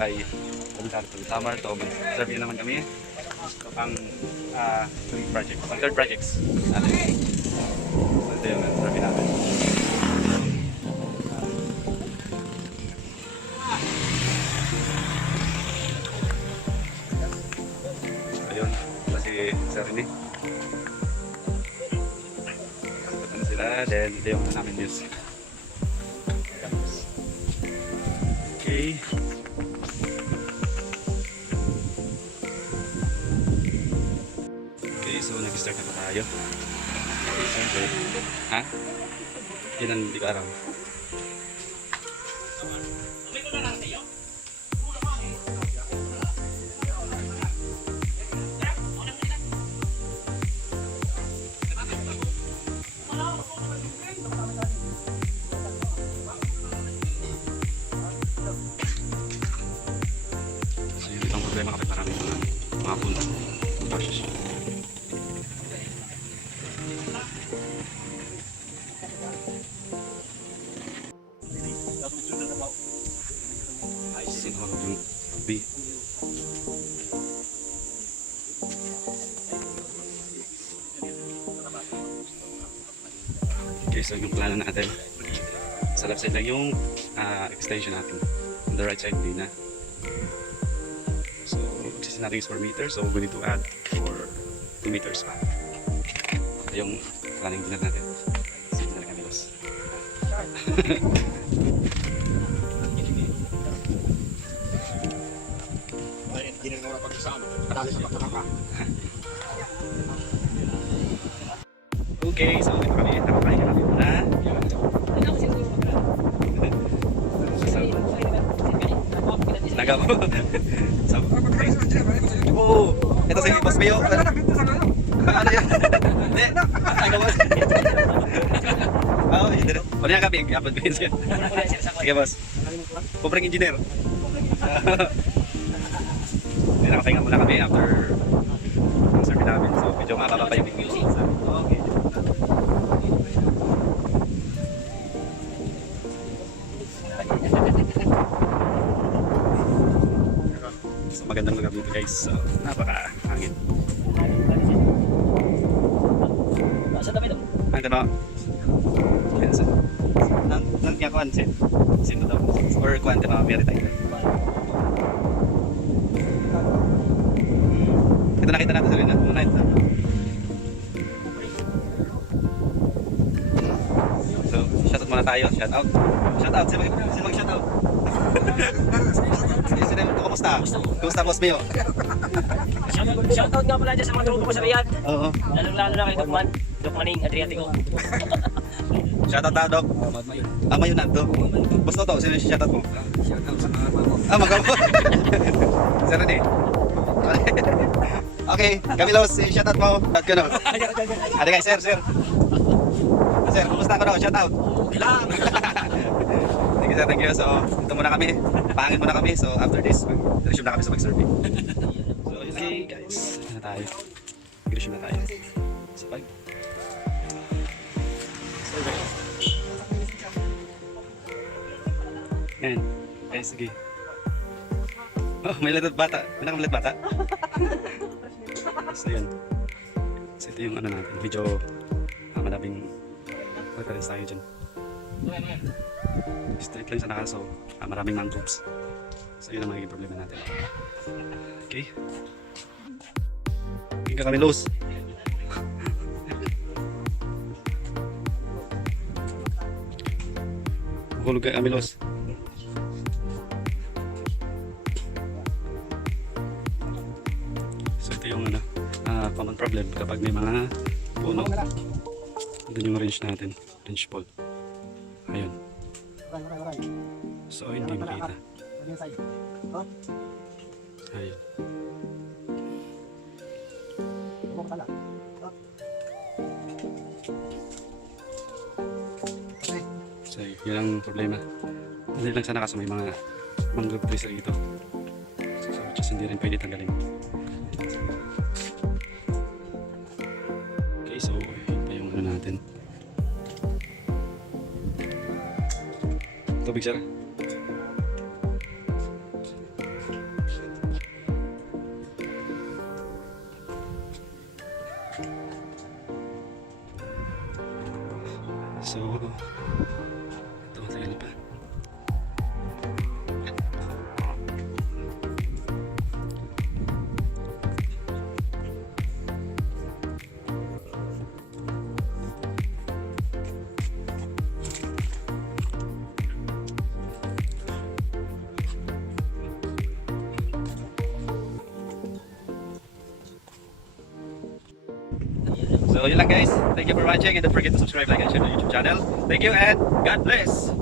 by summer. So mag-survey naman kami. So pang project, pang third projects natin. So ito yung survey natin. Ayun, kasi Sir Rene. Ano sila, then ito yung namin news. Okay. Okay, so nag-start na pa tayo. Okay, siyempre. Ha? Yun ang hindi ko alam. Problema kapit maraming mga punta. Process. Ay, sino yung B? Okay, so yung plano natin sa left side lang yung extension natin. On the right side, hindi na. Natin is 4 meters, so we need to add for 2 meters pa. Yung planning din natin. Sige na kami los. Okay, so ito kami. Nakapahinga natin muna. Nagaw. Oo. Ito si Boss Mayo. Ano yan? Hindi. Ano boss? Oo, hindi rin. Wala niya kami. I-upload ko yun siya. Sige boss. Pobreng engineer. Nakapahinga muna kami after ang survey namin. So medyo mababa pa yung views. Okay. So magandang lugar dito guys. So napaka-hangin. Saan tabi ito? Ang gano'n. Nang kaya kuhan sin. Sino daw? Or kuhan din mga maritime. Ito nakita natin sa rin na. Muna ito. So shoutout muna tayo. Shoutout. Shoutout. Sino mag-shoutout? Kumusta? Kumusta boss Mayo? Shoutout nga pala dyan sa mga trupo ko sa Riyadh. Oo. Lalo na kay Doc Maning Adriatico. Shoutout na Doc. Mayo na to. Boss to, sino yung shoutout mo? Shoutout sa mga mo. Magawa. Sir Rene. Okay, Camilos, shoutout mo. At ko no. Ade guys, sir. Sir, kumusta ka no? Shoutout. Ilang! Thank you. So, ito muna kami. Pahangin muna kami. So, after this, mag-resume na kami sa mag-survey. So, okay guys. Ito na tayo. Mag-resume na tayo. So, bye. Yan. Okay, sige. Oh, may lalat bata. May nakamalat bata. So, yun. So, ito yung ano natin. Medyo madaming reference tayo dyan. Straight line sa nakaso, maraming mangroves. So yun ang magiging problema natin. Okay. Hindi ka kami loose. Hulog ka kami loose. So ito yung common problem kapag may mga puno. Doon yung range natin, range pole. Ayun. So hindi makita. Ayun. So yun ang problema. Hindi lang sana kasi may mga mangrove trees rito. So just hindi rin pwede tanggalin. Okay, so yun pa yung ano natin. Tubig sir. So, ito, tagal pa. So yun lang guys. Thank you for watching and don't forget to subscribe, like, and share to YouTube channel. Thank you and God bless!